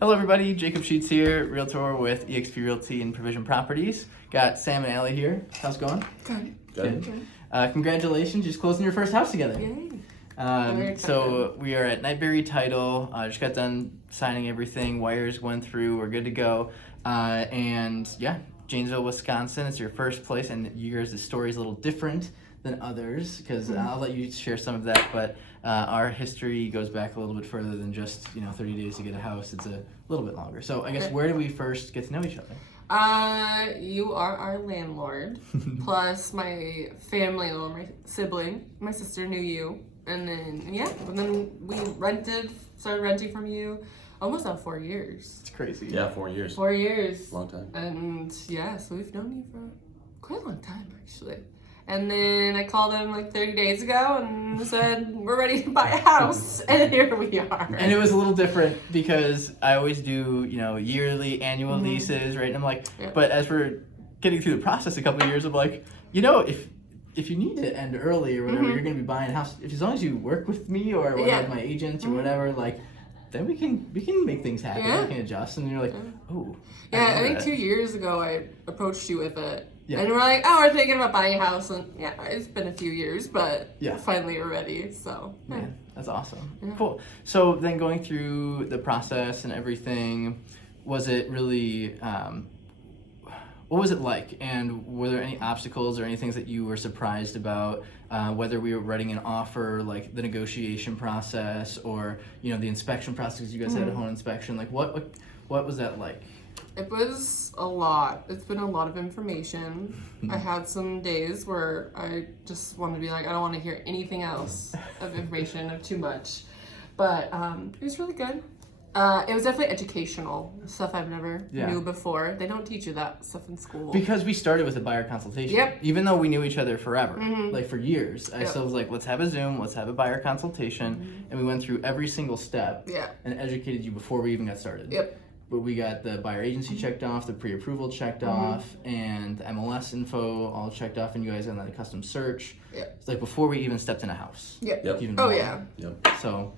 Hello everybody, Jacob Sheets here, Realtor with eXp Realty and Provision Properties. Got Sam and Allie here. How's it going? Good. Congratulations, just closing your first house together. Yay. So we are at Nightberry Title. Just got done signing everything. Wires went through. We're good to go. And yeah, Janesville, Wisconsin. It's your first place, and yours' story is a little different than others because I'll let you share some of that. But our history goes back a little bit further than just 30 days to get a house. It's a little bit longer. So I guess where do we first get to know each other? You are our landlord, plus my family or my sibling, my sister knew you, and then we started renting from you almost now 4 years. It's crazy. Yeah, 4 years. 4 years. Long time. And so we've known you for quite a long time actually. And then I called them like 30 days ago and said, we're ready to buy a house. And here we are. And it was a little different because I always do, yearly, annual leases, right? And I'm like, but as we're getting through the process a couple of years, I'm like, if you need to end early or whatever, you're going to be buying a house, as long as you work with me or one of my agents or whatever, then we can make things happen. We can adjust. And you're like, oh. Yeah, I think 2 years ago I approached you with it. Yeah. And we're like, we're thinking about buying a house. And it's been a few years, but finally we're ready. So, yeah, that's awesome. Yeah. Cool. So then going through the process and everything, was it really, what was it like? And were there any obstacles or any things that you were surprised about, whether we were writing an offer, like the negotiation process or, the inspection process, you guys had a home inspection, like what was that like? It was a lot. It's been a lot of information. I had some days where I just wanted to be like, I don't want to hear anything else of information of too much. But it was really good. It was definitely educational, stuff I've never knew before. They don't teach you that stuff in school. Because we started with a buyer consultation. Yep. Even though we knew each other forever, like for years. I still was like, let's have a Zoom, let's have a buyer consultation. And we went through every single step and educated you before we even got started. Yep. But we got the buyer agency checked off, the pre-approval checked off, and the MLS info all checked off, and you guys got a custom search. It's like before we even stepped in a house. So,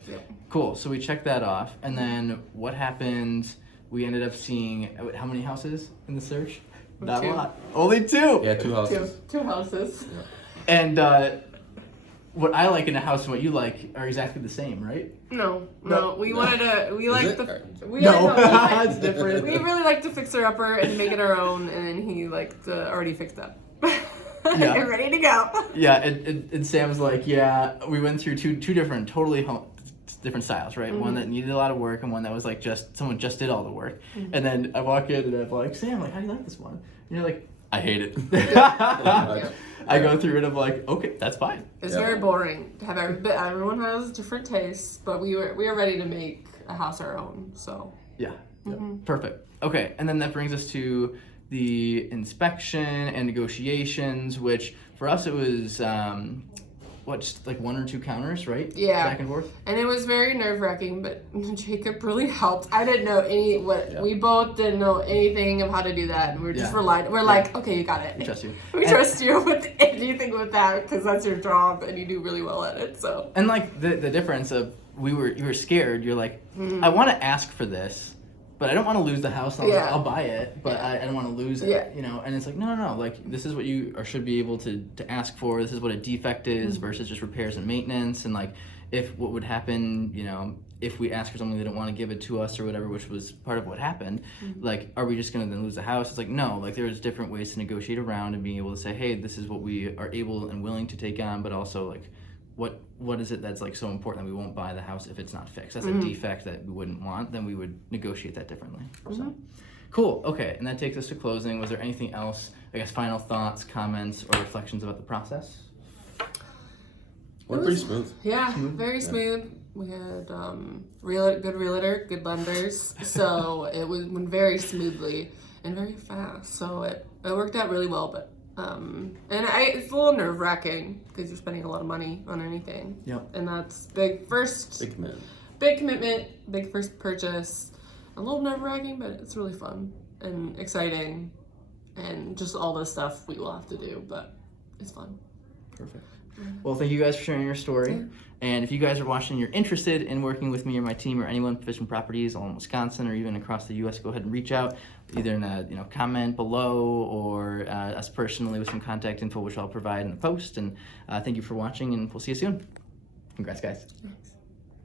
cool. So we checked that off, and then what happened? We ended up seeing, how many houses in the search? Not a lot. Only two! Yeah, 2 houses. Two houses. Yeah. And what I like in a house and what you like are exactly the same, right? No. We wanted to. It's different. We really like to fix her upper and make it our own, and then he liked already fixed up. Get ready to go. Yeah, and Sam's like, we went through two different, totally different styles, right? One that needed a lot of work, and one that was like someone just did all the work. And then I walk in and I'm like, Sam, how do you like this one? And you're like, I hate it. I go through it. I'm like, okay, that's fine. It's very boring. Everyone has different tastes, but we are ready to make a house our own. So Perfect. Okay, and then that brings us to the inspection and negotiations, which for us it was just like 1 or 2 counters, right? Yeah. Back and forth. And it was very nerve-wracking, but Jacob really helped. I didn't know we both didn't know anything of how to do that, and we just relied. We're like, okay, you got it. We trust you. We trust you with anything with that because that's your job and you do really well at it. So. And like the difference of you were scared. You're like, I want to ask for this, but I don't want to lose the house. I'll buy it, but I don't want to lose it, And it's like, no. Like, this is what you should be able to ask for. This is what a defect is versus just repairs and maintenance. And like, if what would happen, if we ask for something they don't want to give it to us or whatever, which was part of what happened, like, are we just going to then lose the house? It's like, no. Like, there's different ways to negotiate around and being able to say, hey, this is what we are able and willing to take on, but also like, what is it that's like so important that we won't buy the house if it's not fixed? That's a defect that we wouldn't want. Then we would negotiate that differently. So, cool. Okay, and that takes us to closing. Was there anything else? I guess final thoughts, comments, or reflections about the process? Went pretty smooth. Yeah, very smooth. We had good realtor, good lenders, so it went very smoothly and very fast. So it worked out really well, but. It's a little nerve-wracking because you're spending a lot of money on anything. Yep. And that's big commitment, big first purchase. A little nerve-wracking, but it's really fun and exciting, and just all the stuff we will have to do, but it's fun. Perfect. Well, thank you guys for sharing your story. Yeah. And if you guys are watching and you're interested in working with me or my team or anyone fishing properties all in Wisconsin or even across the U.S., go ahead and reach out, either in a comment below or us personally with some contact info, which I'll provide in the post. And thank you for watching, and we'll see you soon. Congrats, guys. Thanks.